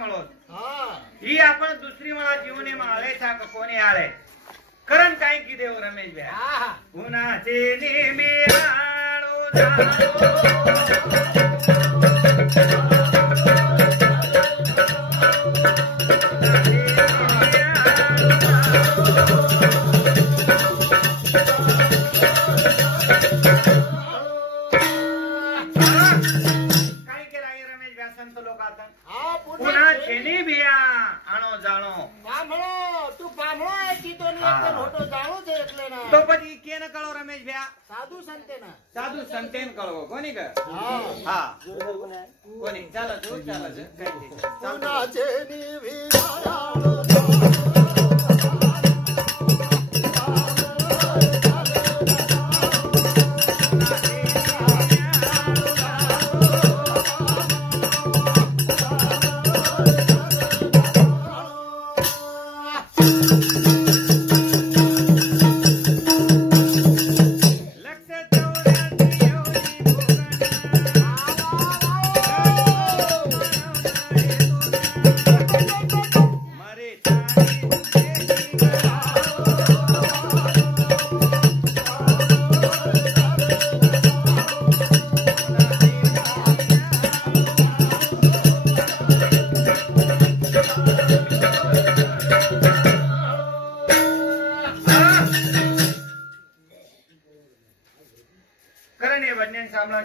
मळो ही आपण दुसरी मला जीवने माळे छाक कोणी आळे करण काय की देव रमेश भ्या उन्हाचे नेमे आळो तो પછી કેને કળો રમેશ ભ્યા સાધુ સંતેન કળો કોની કે હા કોની ચાલો જો ચાલો જો સોના જેની વિરાળો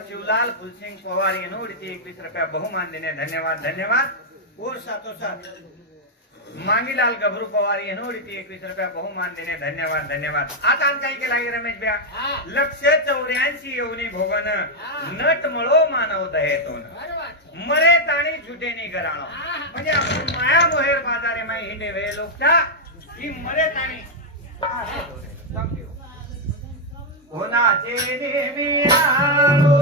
शिवलाल फुलसिंग पवार येनोडीती 21 रुपया बहुमान देने धन्यवाद धन्यवाद और साथो साथ मांगीलाल गभरू पवार येनोडीती 21 रुपया बहुमान देने धन्यवाद धन्यवाद आता काय केला रमेश भ्या 184 येऊनी भोगन नट मळो मानव दहेतोन मरे ताणी झुटेनी घराणो म्हणजे आपण माया मोहेर बाजारे माई हिंडे वे लोकता ही मरे ताणी होनाचे नेहमी आलो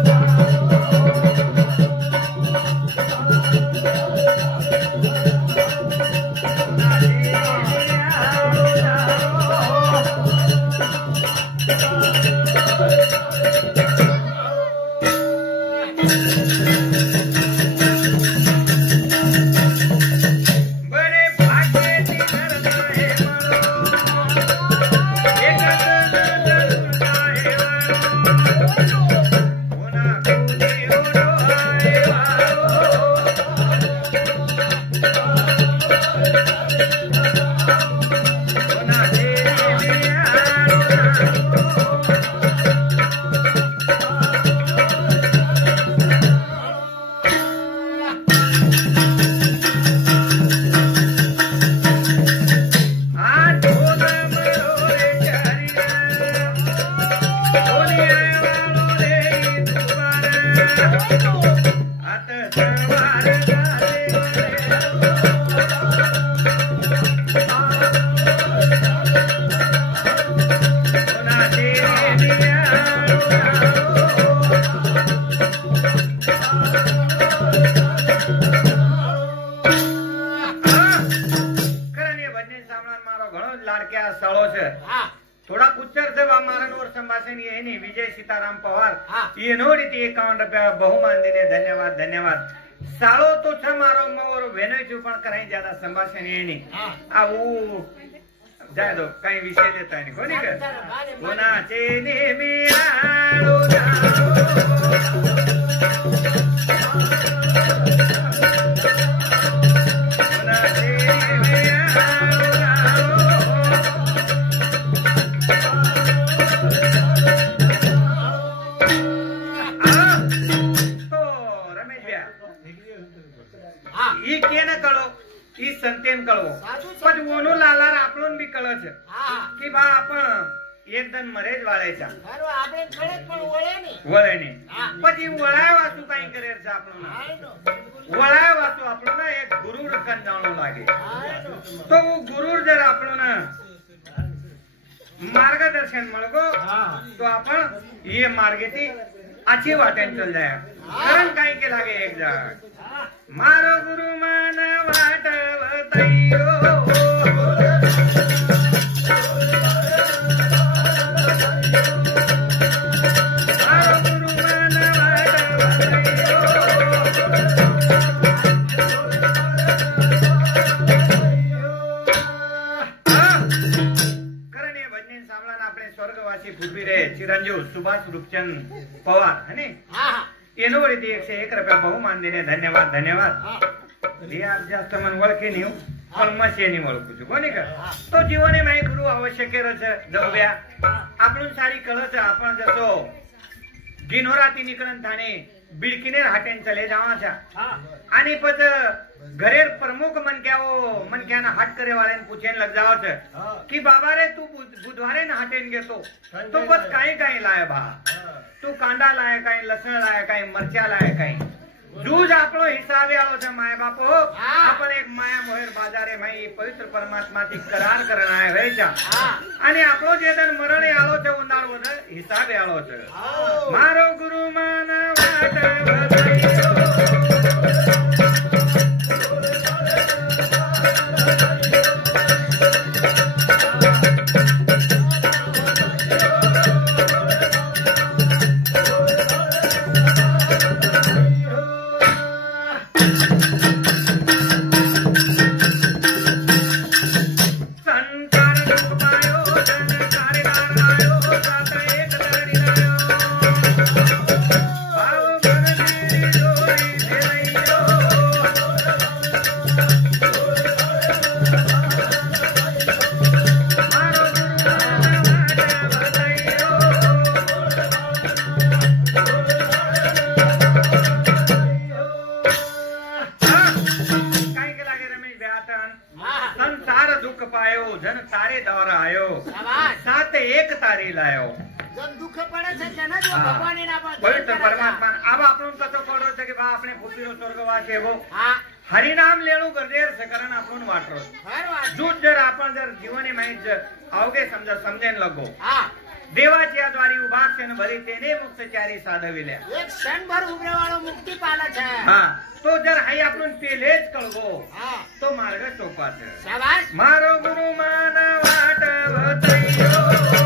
थोड़ा पुच्चर से मारन और संभाषण ये नहीं विजय सीताराम पवार ये नोड़ी 51 रुपया बहुमान देने धन्यवाद धन्यवाद सालो तो छ मारो मोर वेनो चूपण कराई ज्यादा संभाषण ये नहीं आ वो जाए दो कहीं विषय लेता नहीं कोनी कर होना चेने मेरा संतेन कळवो पण वनो लालार आपलोन बी कळच की बा आपण एक दन मरेज वाळायचा बरोबर आपण कळत पण वळेनी પછી વળાય વાતું કાઈ કરે છે આપણો વળાય વાતું આપણો ને એક ગુરુર કંજાણો લાગે તો वो गुरुर जर આપણો ને मार्गदर्शन મળગો तो आपण ये मार्गेती अच्छी वाटेन चल जाय कारण काय के लागे एक जण मारो गुरु मान वाटवतैयो मारो गुरु मान वाटवतैयो વર્ષથી પૂર્વી રહે ચિરંજીવ સુભાષ રૂપચંદ પવાર હે એનો રીતે 101 રૂપિયા બહુમાન દઈને ધન્યવાદ ધન્યવાદ લે આપ જાસ્ત મને ઓળખી નહીં પણ મશેની ઓળખું છું કોની કર તો જીવને માય ગુરુ આવશ્યક છે જવ્યા આપણું સારી કળ છે આપણ જતો ગિનોરાતી નીકળન થાણે बिडकीने हाटेन चले जावाचा आणि पत घरे प्रमुख मन क्या ना हाट करे वाले पूछेन लग जावच कि बाबा रे तू बुधवारे ना हाटेन घेतो तो पत काही काही लाय भा तू कांदा लाय काही लसण लाय काही मरचा लाय काही जूज आपलो हिसाबे आलो छे माय बापो आपण एक माया मोहर बाजारे माई पवित्र परमात्मा ती करार करण आय होय छा आणि आपलो जे दन मरणे आलो छे उंदाळ वद हिसाबे आलो छे मारो गुरु मान वाट वदायो हरिनाम लेणू गरजेर सकरण आपण वाटरो जूट जर आपण जर जीवने माहित अवघे समजेन लगो देवाच्या द्वारी उभा क्षण भरी तेने मुक्तचारी साधविल्या एक क्षणभर उभरेवाळो मुक्ती पाला छे तो जर हाई आपण पेलेच कळगो तो मार्ग सोपा छे शाबाश मारो गुरु मान वाट वतयो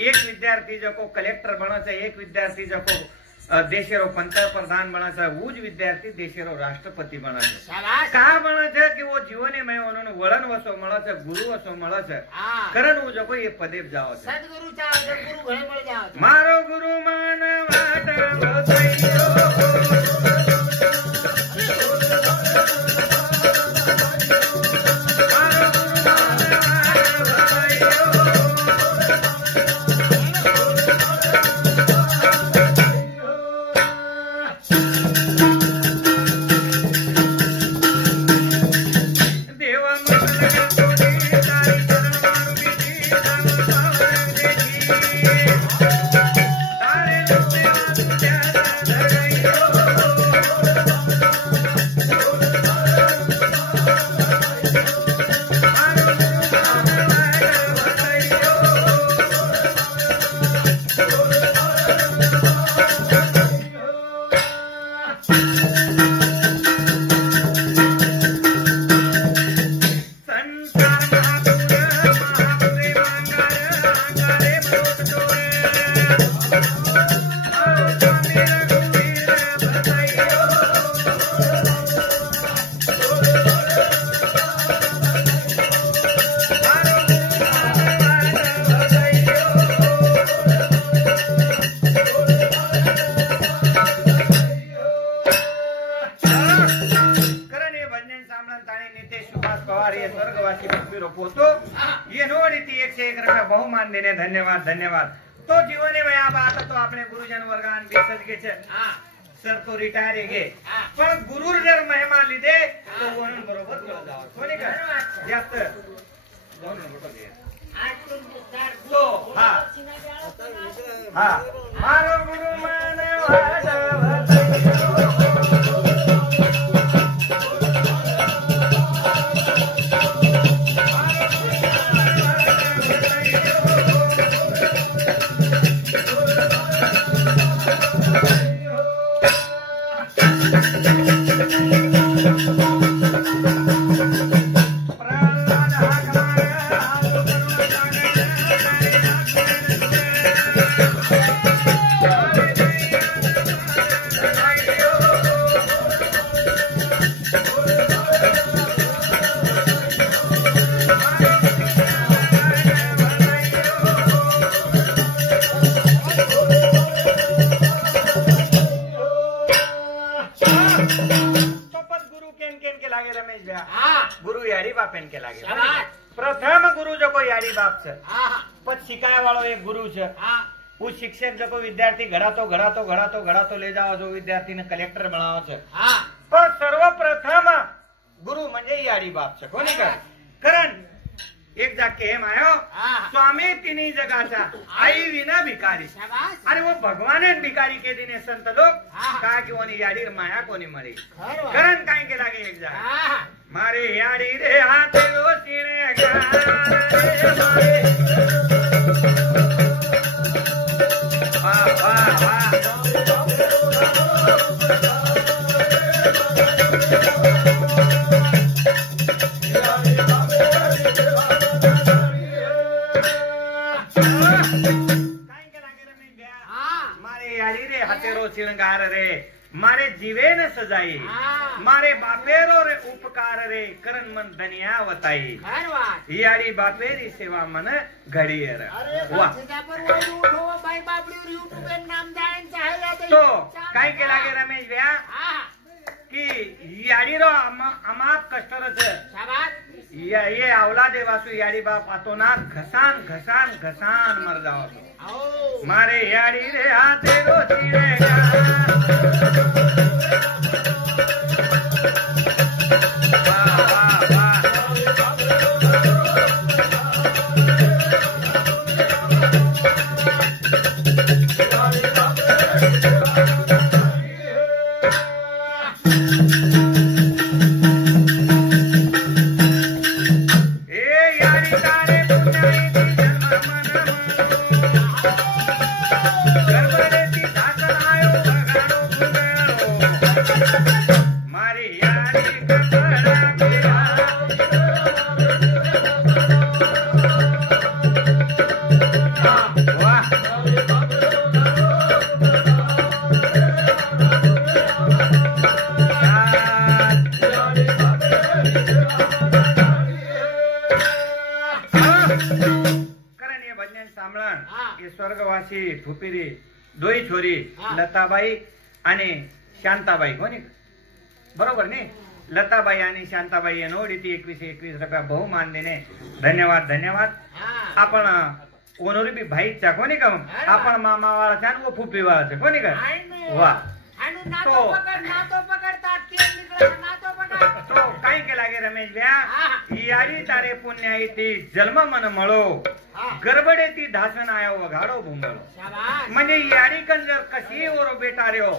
एक विद्यार्थी जको कलेक्टर बनाचा एक विद्यार्थी जको देशेरो पंतप्रधान बनाचा उज विद्यार्थी देशेरो राष्ट्रपति बनाचा का बनाचा कि वो जीवने में उन्होंने वळण वसो मळाचा गुरु वसो मळाचा करण वो जको ये पदेव जाओ सद्गुरु चाव गुरु घळे मळ जाओ मारो गुरु मान वाट वतयो देवा बहुमान देने धन्यवाद धन्यवाद। तो जीवन में आता तो अपने गुरुजन वर्गान बेसज के सर तो रिटायर गे पण गुरु जर महिमा लिदे तो वणन बरोबर कळ जाव कोणी का जास्त तो हा हा मारो गुरु मान गुरु यारी बापेन के लागे प्रथम गुरु जो को यारी बाप छे पण शिकाय वाळो एक गुरु छे वो शिक्षक जो को विद्यार्थी घडातो ले जाओ जो विद्यार्थी ने कलेक्टर बनावो छे पण सर्वप्रथम गुरु म्हणजे यारी बाप छे कोणी का कारण एक जाके एम आयो स्वामी तिनी जगाचा आई विना भिकारी अरे वो भगवान भिकारी के दिने संत लोग का कि वनी याडी माया कोनी मरी कारण काय के लागे एक जा मारे याडी रे हाथ लो सीने गा मारे वाह वाह वाह श्रृंगार रे मारे जीवे न सजाई मारे बापेरो रे उपकार रे करण मन धनिया वताई याडी बापेरी सेवा मन घडी रे वाह तो काय के लागे रमेश भैया कि याडी रो अमाप कष्टर ये औलादे वासु याडी बाप आतो ना घसान घसान घसान मर जाओ मारे याडी रे हाथे रोटी रे स्वर्गवासी फुपिरी दोई छोरी लताबाई आणि शांताबाई कोणी बरोबर नाही लताबाई आणि शांताबाई नोडीती 21 रुपया बहुमान देणे धन्यवाद धन्यवाद आपण ओनोरी भी भाईचा कोणी का आपण मामा वाला छान वो फुपी वाला कोणी का वा तो काय के लागे रमेश भैया यारी तारे पुण्य आई ती जन्म मन मळो गडबडे ती धासन आयो वघाडो भुंगळो म्हणजे याडी कन जर कशी ओरो बेटा रे हो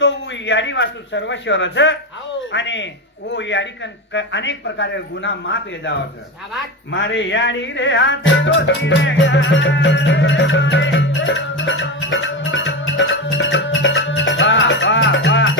तो वो याडी वासु सर्वश्वरच आणि वो याडी कन अनेक प्रकारे गुना माफ ये जाव मारे याडी रे हाथ रोटी रे वाह वाह वाह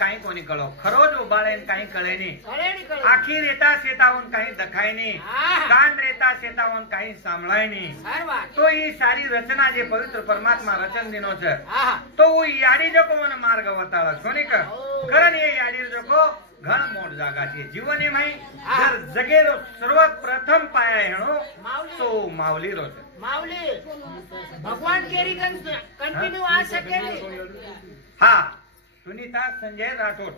काही कोणी कळो खरोज उबाळे काही कळे नाही कळे नी कळे. आखी रेता शेतावून काही दखाय नाही हा. कान रेता शेतावून काही सांभळाय नाही सर्वा. तो ही सारी रचना जे पवित्र परमात्मा रचन दिनो છે હા. तो वो याडी जो को मन मार्ग बताड़ा सोनी का कारण ये याडी जो को घण मोट जागा छे जीवन में जर जगेरो सर्वप्रथम पाया हेणो माऊली. तो माऊली रो छे माऊली भगवान केरी कंटिन्यू आ सकेली. हाँ सुनीता संजय राठौड़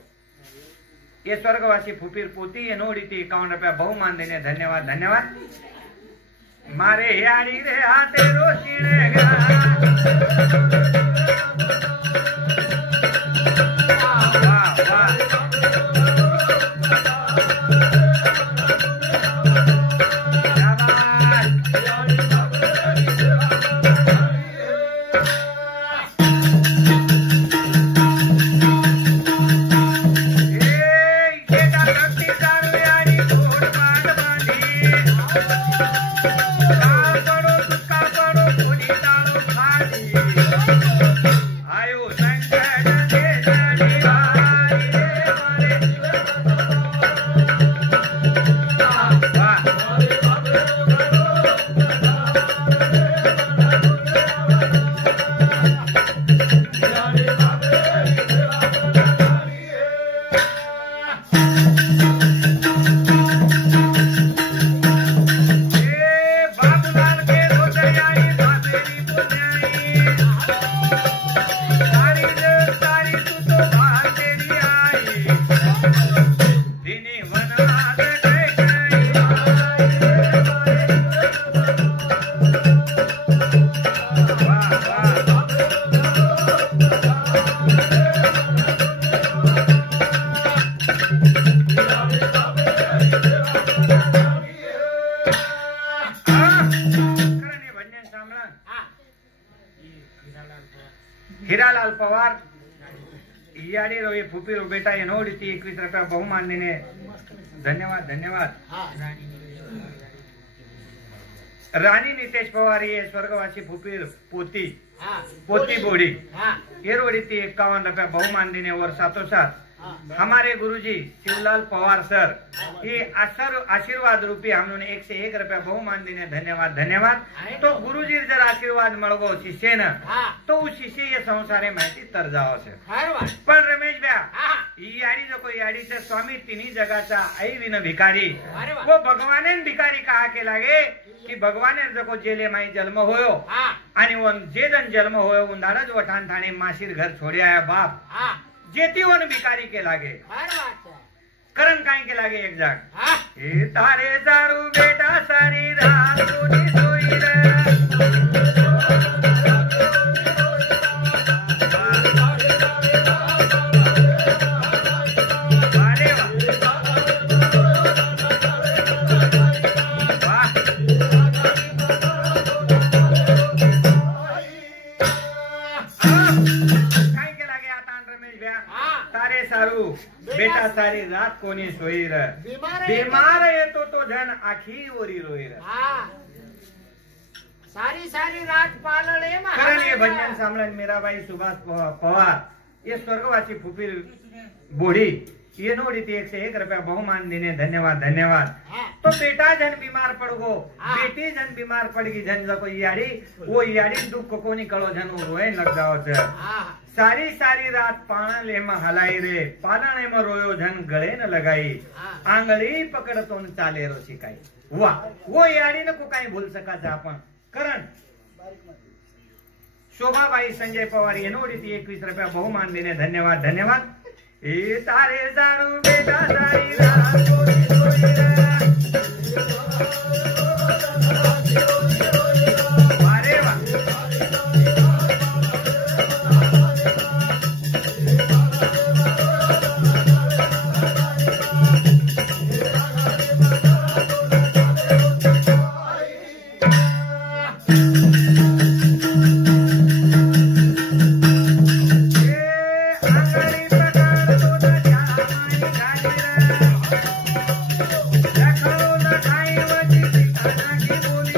ये स्वर्गवासी फुपीर पोती ये नोड़ी थी 51 रुपया बहुमान देने धन्यवाद धन्यवाद मारे यारी रे हाथे रोशीने गा वाह वाह हीरालाल पवार याडी रोई फुपीर बेटा ये नोड़ी थी 21 रुपया बहुमान देने धन्यवाद धन्यवाद रानी नितेश पवार ये स्वर्गवासी फुपीर पोती पोती बोड़ी ये रोड़ी थी 51 रुपया बहुमान देने और साथों साथ हमारे गुरुजी शिवलाल पवार सर ये आशीर्वाद रूपी हम लोगों ने 101 रुपया बहुमान देने धन्यवाद धन्यवाद तो गुरुजी जर आशीर्वाद मळगो शिष्य न तो उस शिष्य ये संसारे माहिती तर जाओ से पण रमेश भैया याडी जो कोई याडी से स्वामी तिन्ही जगाचा आई विन भिकारी वो भगवाने भिकारी कहा के लागे कि भगवाने जो को जेले माई जन्म होयो आणि वन जे जन जन्म होयो उंदाडच वठान थाने माशीर घर छोड़ी आया बाप जेती वन भिकारी के लागे करण काई के लागे एक जाग ए तारे सारू बेटा सारी रात कोनी सोई रे अरे वाह काई के लागे आता रमेश भैया तारे सारू बेटा सारी रात कोनी सोई रे बीमार है तो जन आखी ओरी रोई रे सारी सारी रात पालने में कारण ये भजन सामलन मीराबाई सुभाष पवार ये स्वर्गवासी फुपीर बोड़ी ये नोड़ी थी 101 रुपया बहुमान देने धन्यवाद धन्यवाद तो बेटा जन बीमार पड़ गो बेटी जन बीमार पड़गी जन जो कोई याड़ी वो याड़ी दुख को नहीं करो जन रोए लग जाओ छे सारी सारी रात पाणले में हलाई रे पालने में रोयो जन गले न लगाई आंगली पकड़तो न चाले रो शिकाई वाह वो याड़ी न को कहीं भूल सका था अपन करण शोभाबाई संजय पवार ये नोड़ी थी 21 रुपया बहुमान देने धन्यवाद धन्यवाद ए तारे सारू बेटा सारी रात कोनी सोई रे अरे वाह बोली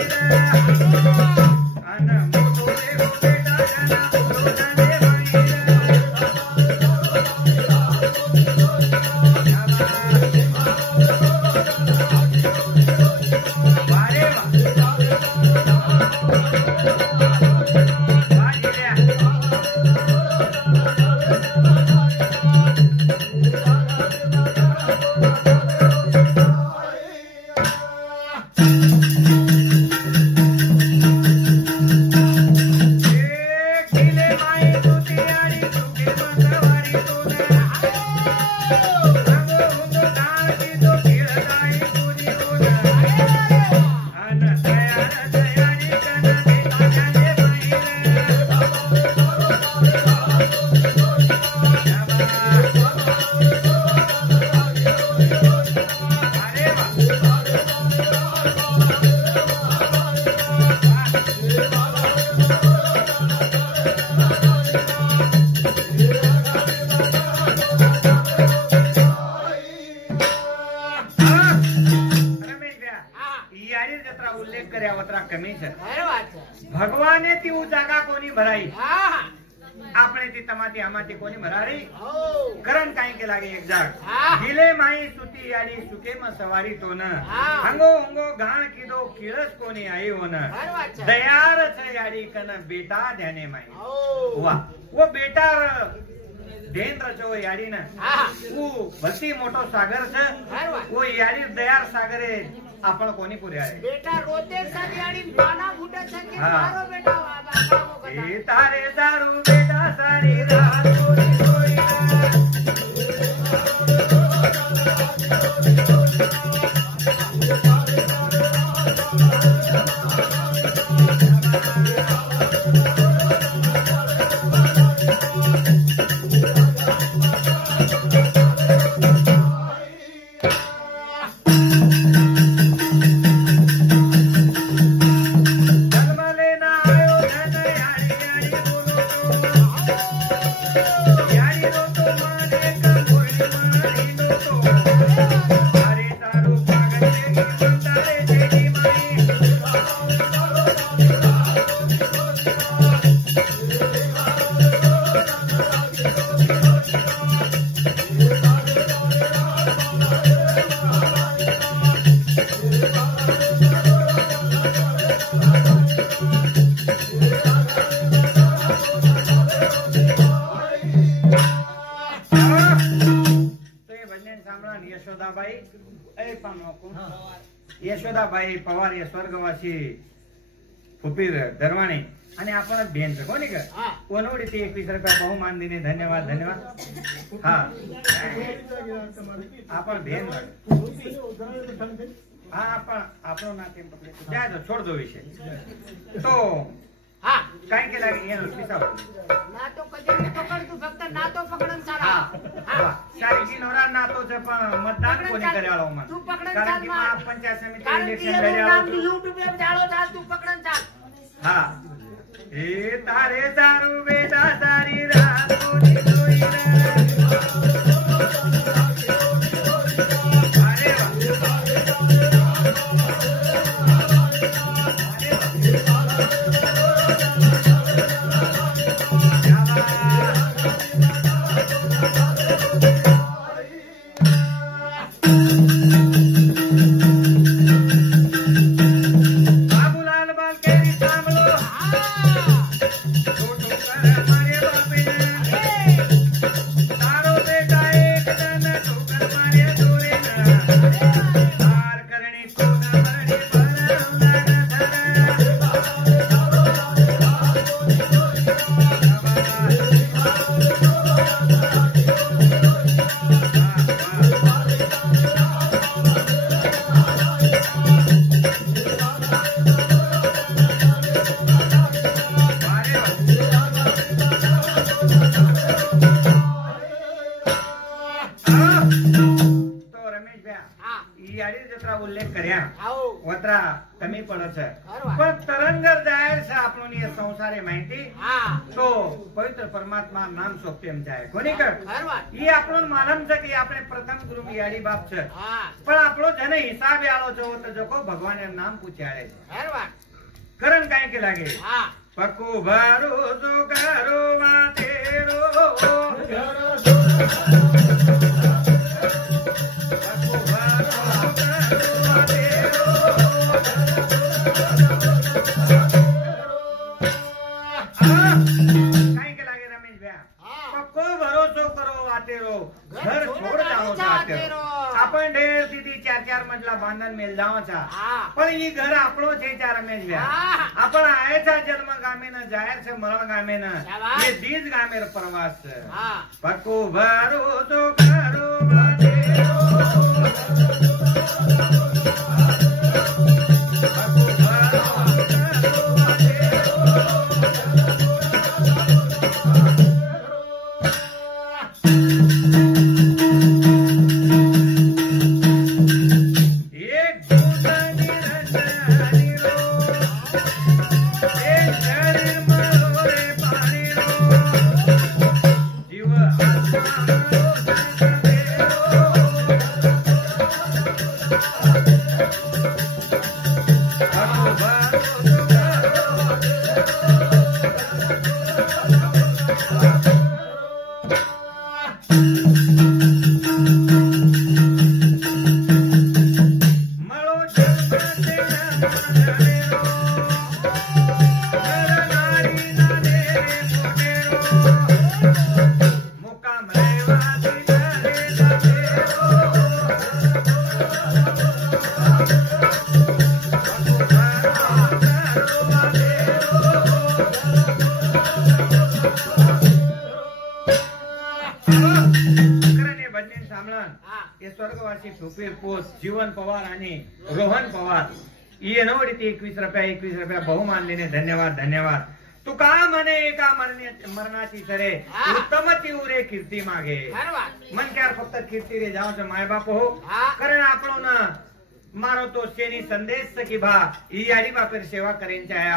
ती जागा कोणी भराई हा આપણે ती તમાથી આમાંથી કોની ભરાડી हो કરણ કાઈ કે લાગે એક જાગ હા. ગીલે માઈ સુતી યાડી સુકેમાં સવારી તો ન હા. હંગો હંગો ગાણ કીધો કિળસ કોની આયો ન બરાબર છે. દયાર છે યાડી કન બેટા ધ્યાને માઈ हो વાહ वो बेटा देन रचो याडी न हा वो भलती मोटो सागर છે बरोबर. वो याडी दयार सागरे आपण कोणी पुर्या आहे बेटा रोते सदी आणि पाना फुटे सके हा. मारो बेटा बाबा कामो करा ए तारे दारू बेटा सारी रात कोणी कोणी यशोदाबाई पवार हे स्वर्गवासी फुपीर दरवाणे आणि आपण बेन છે કોની કે હા. ઓનોડીથી 21 રૂપિયા બહુમાન દીને ધન્યવાદ ધન્યવાદ હા आपण બેન હા आपण આપણો નાતે પકડે જાય તો છોડ દો વિશે તો हा काय केला એનો હિસાબ ना तो कधी मी पकडतो फक्त ना तो पकडन सारा હા શારીકી નોરા નાતો છે પણ મતદાન કોની કર્યાળો માં तू पकडन કારણ चाल કે मा पंचायत समिति कारण की इलेक्शन एનું કર્યાળો नाम YouTube पे जाळो चाल तू पकडन चाल हा ए तारे दारू बेटा सारी रात कोणी कोणी अरे बाबूलाल बाल केरी सांभळो छोटो कर मारे बापीने तारो बेटा एक जण ठोकर मारे दोरेन हार करणी सोना मरणी તો રમેશભાઈ हा ઈ આડી જત્રા ઉલ્લેખ કર્યા आओ વત્રા કમી પડે છે બરોબર. પણ તરંગર જાહેર છે આપણને એ સંસારે માહિતી हा તો પવિત્ર પરમાત્મા નામ સોપ્યમ જાય કોની કર बरोबर ઈ આપણો માલમ છે કે આપણે પ્રથમ ગુરુ યાડી બાપ છે हा પણ આપણો જેને હિસાબે આલો છો તો જકો ભગવાને નામ પૂછ્યાડે बरोबर કરણ કાઈ કે લાગે हा પકુ ભરોસો કરો વાતેરો પકુ ભરોસો કરો વાતેરો કાઈ કે લાગે રમેશભાઈ हा पक्को भरोसो करो वातेरो घर घर छोड़ छोड़ जाओ जाओ वातेरो आपण ढेर सीधी 4-4 मजला बांधन मेल जाओ छा हा पण ई घर આપણો છે ચાર રમેશ हा. आपण आहे छा जन्म गामे न जाહેર છે મરણ ગામે ન શાબાશ. ये दीज गामे रो प्रवास છે हा पक्को भरोसो करो वातेरो पक्को भरोसो करो एक भूतनी रचनी रो एक शरीर मरोरे पाणी रो जीव आत्मा रो संकटेरो अको भरोसो करो हे स्वर्गवासी फुफीर पोस जीवन पवार आणि रोहन पवार येणवडीती 21 रुपया बहुमान देणे धन्यवाद धन्यवाद. तुका म्हणे एका मरणाची सरे उत्तम तिवरे कीर्ती मागे मनक्यार फक्त कीर्ती रे जाओ माय बाप हो कारण आपण मारो तो शेनी संदेश की भा ही आडी बापेर सेवा करेंची आहे.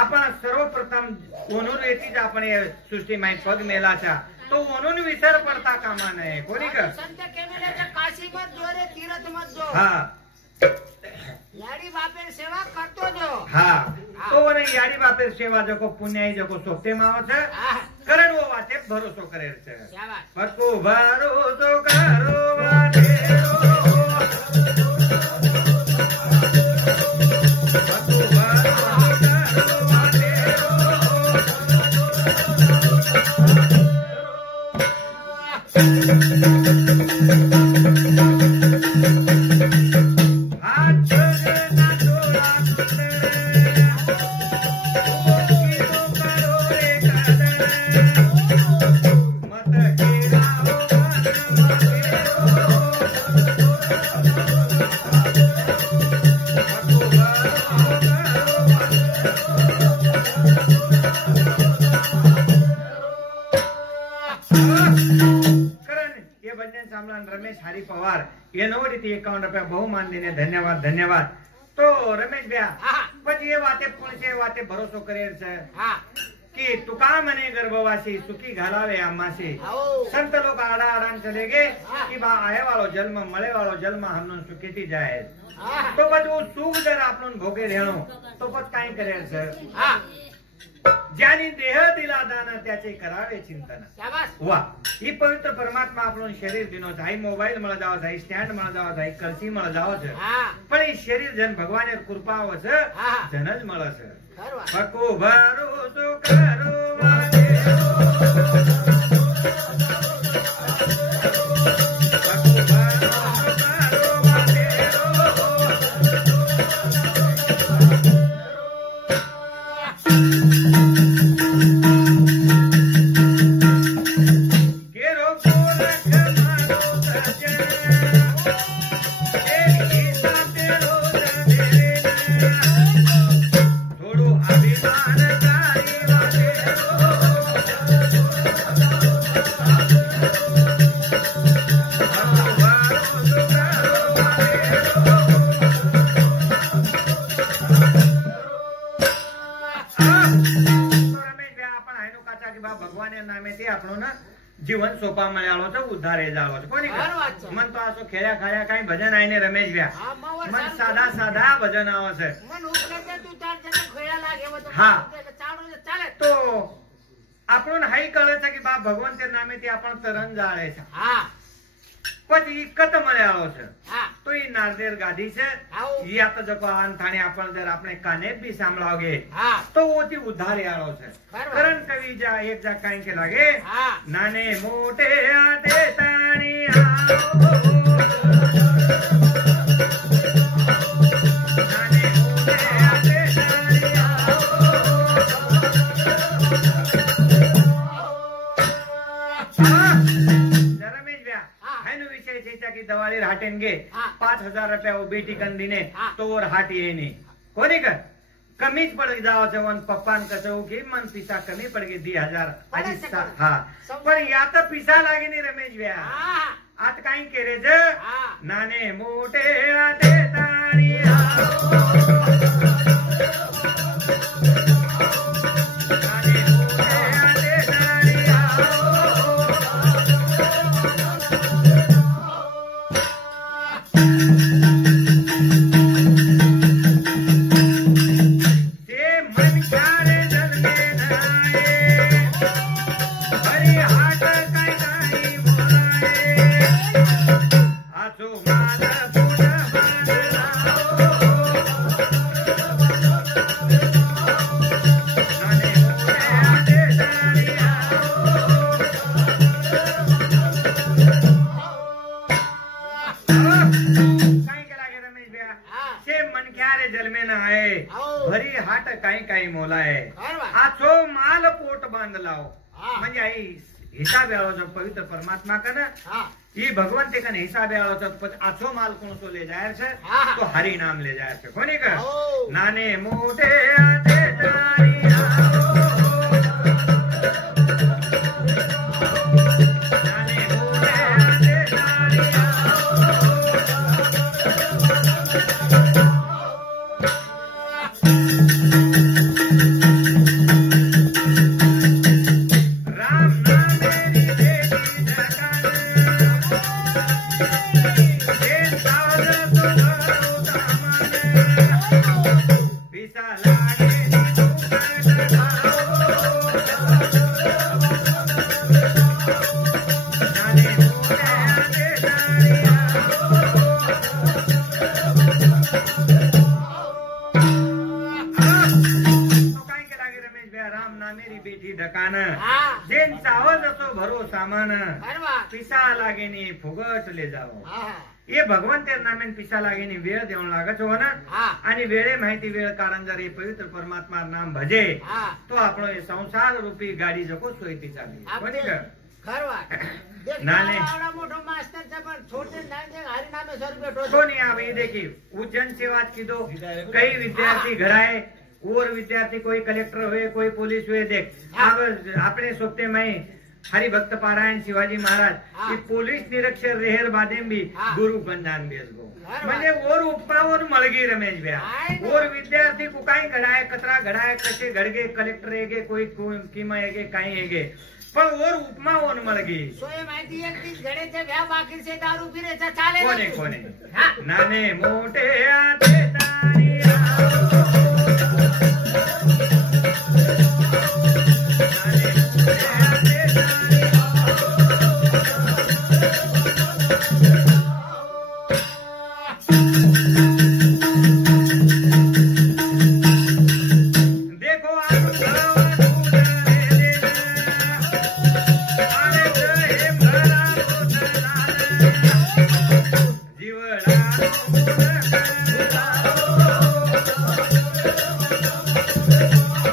आपण सर्वप्रथम म्हणून येतीच आपण सृष्टी माहीत पग मेलाचा तो म्हणून विसर पडता कामा नये कोणी कर संत केमेल्याच्या काशी मत जो रे तीरथ मत जो हा याडी बापेर सेवा करतो जो हा तो वने याडी बापेर सेवा जो को पुण्याई जो को सोपते माव छ करण वो वाते भरोसो करे छ पको भरोसो करो वाते रमेश हरी पवार ये 51 रुपया बहुमान देने धन्यवाद धन्यवाद. तो रमेश भैया पण ये वाते पुणचे वाते भरोसो करेल की तुका मने गर्भवासी सुखी घालावे आमासी संत लोग आड़ा आड़ा चले गए कि बा आए वालो जन्म मळे वालो जन्म हमन सुखीती जाए तो बधु सुख जर आपण भोगे रेणो तो पत काय करेल सर ज्यानी देह दिला दान त्याचे करावे चिंतन वा ही पवित्र परमात्मा आपण शरीर दिनो जाई मोबाईल मला जावा जाई स्टँड मला जावा जाई कळसी मला जावा छ पण ही शरीर जन भगवाने कृपा होस जनज मळस पको भरोसो करो वाते जीवन सोपा मळ्याळो तो उद्धारे जाळो कोणी मन तो असो खेळ्या खाळ्या काही भजन आहे ने रमेश भ्या मन साधा साधा भजन आवस मन उठले तू चार जण खेळा लागे व हा चालू चाले तो आपण हाई कळत की बा भगवंत नामे ते आपण तरण जाळायचा हा पण इकत मळ्याळो तो ही नारदेर गादी से ही आता जको आन थाने आपण जर अपने काने भी सांभळावगे तो वो ती उद्धार आळो छे कारण कवी जा एक जा काई के लागे नाने मोटे आते ताणी आओ नाने मोटे आते ताणी आओ रमेश भैया हैनु विषय छेचा की दवाळी राटेन गे 5000 रुपया उभी ठिकाण दिने तोवर हाट येणे कोणी कर कमीच पड़ जाओ जवन पप्पान कसो की मन पिसा कमी पड़ गई 2000 हा पण या तर पिसा लागे नाही रमेश भैया आत काही केरे ज नाने मोठे आते ताणी भरी हाट काही काही मोलाय आछो माल पोट बांध लाव म्हणजे आई हिसाब यावं पवित्र परमात्मा का ना ये भगवान ते कने हिसाबे आलो तो पछ आछो माल कोण तो ले जाय छे हाँ। तो हरि नाम ले जाय छे कोनी का हो। नाने मोटे आते तारी आओ नाने मोटे आते तारी राम नाम मेरी बेटी ढकान जे सावर तो घरो कामन पिसा लागे नी दुकर ढकाओ नाने मोटे आते तारी तो काय के लागे रमेश भाई राम नाम मेरी बेटी ढकान हाँ। जेन चाहो जसो भरो सामान बरोबर. पिसा लागे नी फुगट ले जाओ हा. हे भगवान त्या नामेन पिसा लागे नी वेळ देऊन लागत हो ना हा. आणि वेळे माहिती वेळ कारण जर हे पवित्र परमात्मा नाम भजे हा. तो આપણો એ સંસાર રૂપી ગાડી જકો સોઈતી ચાલી કોની કે खरवा. नाने. एवढा मोठा मास्तर चा पण छोटे नाने हरी नामे स्वरूपे ठोस. कोणी आवे देखी उज्जैन सेवात कीधो कई विद्यार्थी घराए और विद्यार्थी कोई कलेक्टर हुए कोई पुलिस हुए देख अब अपने सोपते में हरिभक्त पारायण शिवाजी महाराज हाँ. की पोलीस निरीक्षक रेहर बादेंबी हाँ. गुरु बंधान बेसगो बरोबर. म्हणजे और उपमावर मळगी रमेश आहे भैया ना. और विद्यार्थी को काही घडाय कचरा घडाय कसे घडगे कलेक्टर हेगे कोई किमा हेगे काही हेगे पण और उपमा ओन मळगी सोय माहिती एक तीन घडेचे भ्या बाकीचे दारू पिरेचा चालेल. कोणे कोणे हा. नाने मोठे आते तारी आओ. नाने मोठे आते तारी देखो आप भरावा दूध रे अरे जय भरा जीवडा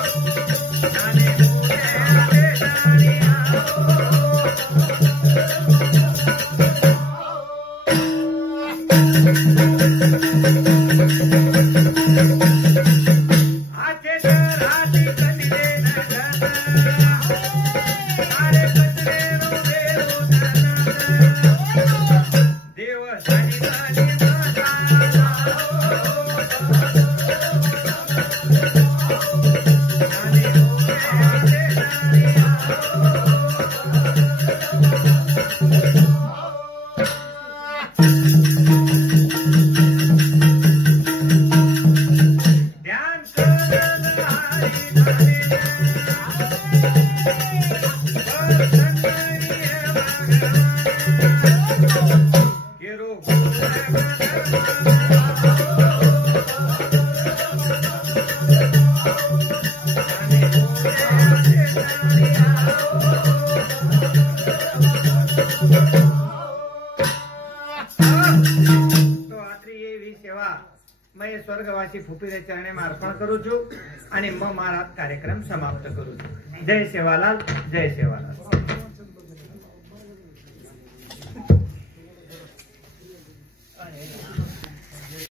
नाने मोठे आते तारी आचे तर हाती कटिले नगन अरे कचरे रोडे देव सानी सानी नाने मोठे आते तारी ध्यान करन हरी नामे केरो तो आत्री एवी सेवा मैं स्वर्गवासी फुपीरे चरणे में अर्पण करू छू आणि मग मारा कार्यक्रम समाप्त करू छू जय सेवालाल जय सेवालाल.